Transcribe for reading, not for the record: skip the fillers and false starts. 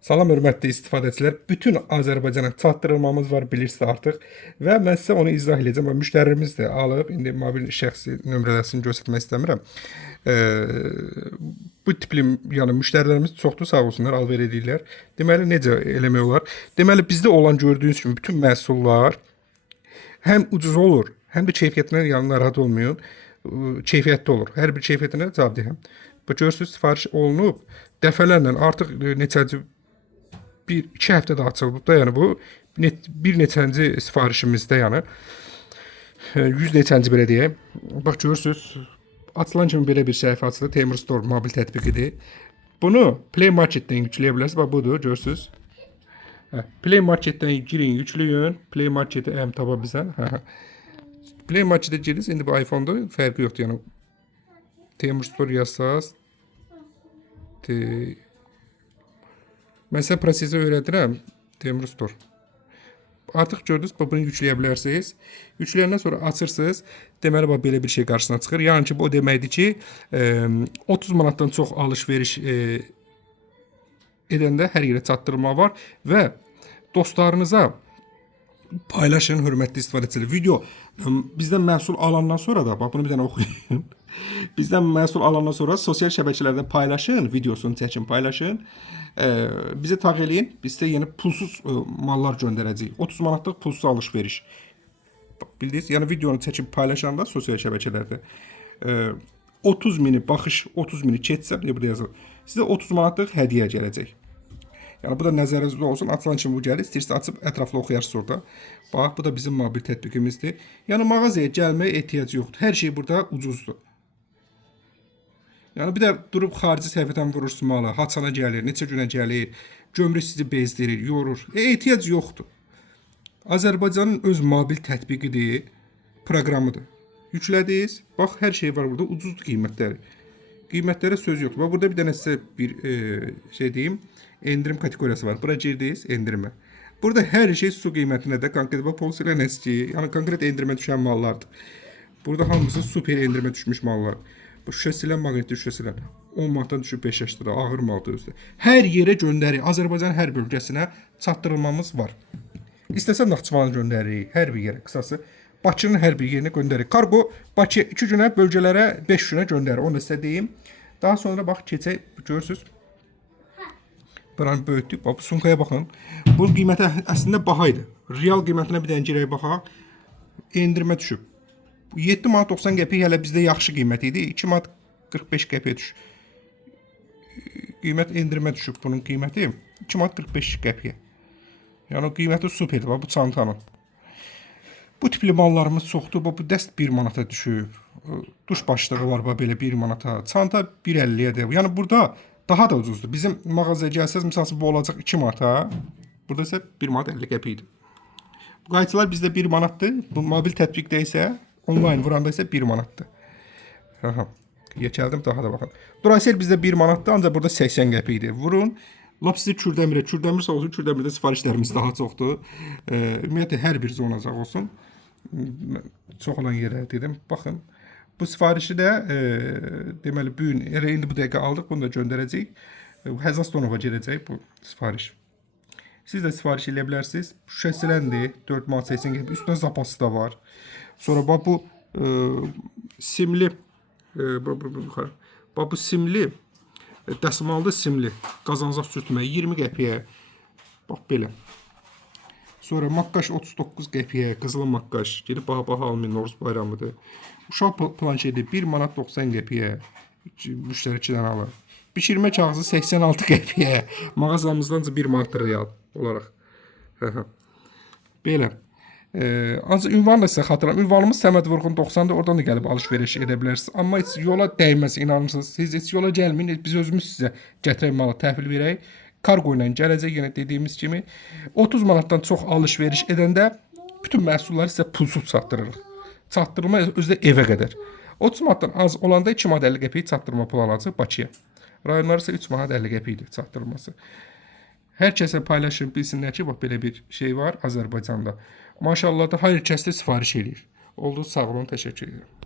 Salam hörmətli istifadəçilər. Bütün Azərbaycana çatdırılmamız var bilirsiniz artıq və mən sizə onu izah edəcəm. Müştərimiz də alıb, indi mobil şəxsi nömrələrini göstərmək istəmirəm. Bu tipli yəni müştərilərimiz çoxdur, sağ olsunlar, alver edirlər. Deməli necə eləmək olar? Deməli bizdə olan gördüyünüz kimi bütün məhsullar həm ucuz olur, həm də keyfiyyətindən yəni narahat olmayın. Keyfiyyətli olur. Hər bir keyfiyyətinə cavabdehəm. Bu görürsüz sifariş olunub. Dəfələrlə artıq neçəci bir iki həftədə açılıb da, yəni bu bir neçənci sifarişimizdə, yəni 100 neçənci belə deyək. Bax görürsüz, açılan kimi belə bir səhifə açılır. Teymur Store mobil tətbiqidir. Bunu Play Marketdən yükləyə bilərsiniz. Bax budur, görürsüz. Play Marketdən girin, yükləyin. Play Marketi həm tapa bilsən. Play Marketə girirsiniz. İndi bu iPhone-da fərqi yoxdur, yəni Teymur Store yazsaz. Mən sizə prosesi öyrədirəm. Teymur Store. Artıq gördünüz, bunu yükləyə bilərsiniz. Yükləyəndən sonra açırsınız. Deməli, belə bir şey qarşısına çıxır. Yəni ki, bu o deməkdir ki, 30 manatdan çox alış-veriş edəndə hər yerə çatdırma var və dostlarınıza paylaşın, hörmətli istifadəçilər. Video bizdən məhsul alandan sonra da, bax bunu bir dənə oxuyun. Bizdən məhsul alandan sonra sosial şəbəkələrdə paylaşın, videosunu çəkin, paylaşın. Bizə tağ eləyin, biz də yeni pulsuz mallar göndərəcəyik. 30 manatlıq pulsuz alış-veriş. Bildiniz, yəni videonu çəkib paylaşanda sosial şəbəkələrdə 30 mini baxış, 30 mini keçsə, burada yazılır. Sizə 30 manatlıq hədiyyə gələcək. Yəni bu da nəzərinizdə olsun. Açılan kimi bu gəlir. İstəyirsiniz açıb ətraflı oxuyarsınız orada. Bax, bu da bizim mobil tətbiqimizdir. Yəni mağazaya gəlməyə ehtiyac yoxdur. Hər şey burada ucuzdur. Yəni bir də durub xarici səhifədən vurursunuz malı, haçana gəlir, neçə günə gəlir, gömrük sizi bezdirir, yorur. Ehtiyac yoxdur. Azərbaycanın öz mobil tətbiqidir, proqramıdır. Yüklədiniz, bax hər şey var burada, ucuzdur qiymətləri. Qiymətlərə söz yoxdur. Bax burada bir dənə sizə bir şey deyim, endirim kateqoriyası var. Bura girdiniz, endirimə. Burada hər şey su qiymətinə də konkret bax polisilə nəski, yəni konkret endirimə düşən mallardır. Burada hamısı super endirimə düşmüş mallar. Bu şüşə silən, maqnitli şüşə silən 10 manatdan düşüb 5 lira, ağır maldır özü. Hər yerə göndəririk. Azərbaycanın hər bölgəsinə çatdırılmamız var. İstəsən Naxçıvana göndəririk, hər bir yerə, qısası Bakının hər bir yerinə göndəririk. Kargo Bakı 2 günə, bölgələrə 5 günə göndərir. Onu da sizə deyim. Daha sonra bax keçək, görürsüz. Buranı böyütdük. Bax bu sunkaya baxın. Bunun qiyməti əslində baha idi. Real qiymətinə bir dənə girək baxaq. Endirmə düşüb. 7 manat 90 qəpik hələ bizdə yaxşı qiymət idi. 2 manat 45 qəpiyə düşüb. Qiymət endirmə düşüb bunun qiyməti 2 manat 45 qəpiyə. Yəni o qiyməti superdir bu çantanın. Bu tipli mallarımız çoxdur. Bu dəst 1 manata düşüb. Duş başlığı var belə 1 manata. Çanta 1.50-yə də. Yəni burada daha da ucuzdur. Bizim mağazaya gəlsəz, məsələn bu olacaq 2 manata. Burada isə 1 manat 50 qəpikdir. Bu qaydalar bizdə 1 manatdır. Bu mobil tətbiqdə isə online vuranda isə 1 manatdır. Geçəldim daha da baxın. Duracell bizdə 1 manatdır, ancaq burada 80 qəpikdir. Vurun. Lap sizi Kürdəmirə. Kürdəmir sağ olsun, Kürdəmirdə sifarişlərimiz daha çoxdur. Ümumiyyətlə hər bir zonacaq olsun. Çox olan yerə dedim. Baxın. Bu sifarişi də deməli bu gün elə indi bu dəqiqə aldıq, bunu da göndərəcəyik. Həzastonova gedəcək bu sifariş. Siz də sifariş edə bilərsiniz. Şüşə siləndir, 4 manat 80 qəpik. Üstünə zapası da var. Sonra bax bu simli bax bu simli dəsmallı simli qazancaq sürtmə 20 qəpiyə. Bax belə. Sonra maqqaş 39 qəpiyə, qızılı maqqaş. Gedib baha almayın, Novruz bayramıdır. Uşaq planşeti 1 manat 90 qəpiyə. Müştəri 2 dənə alır. Bişirmə kağızı 86 qəpiyə. Mağazamızdanca 1 manat real olaraq. Belə. Ancaq ünvanla sizə xatırlam. Ünvanımız Səməd Vurğun 90-da, oradan da gəlib alış-veriş edə bilərsiniz. Amma heç yola dəyməz, inanırsınız. Siz heç yola gəlməyin, biz özümüz sizə gətirək malı təhvil verək. Kargo ilə gələcək, yenə dediyimiz kimi. 30 manatdan çox alış-veriş edəndə bütün məhsulları sizə pulsuz çatdırırıq. Çatdırma özü də evə qədər. 30 manatdan az olanda 2 manat 50 qəpik çatdırma pul alacaq Bakıya. Rayonları isə 3 manat 50 qəpikdir çatdırılması. Hər kəsə paylaşın, bilsinlər ki, bax belə bir şey var Azərbaycanda. Maşallah da hər kəs də sifariş edir. Oldu, sağ olun, təşəkkür edirəm.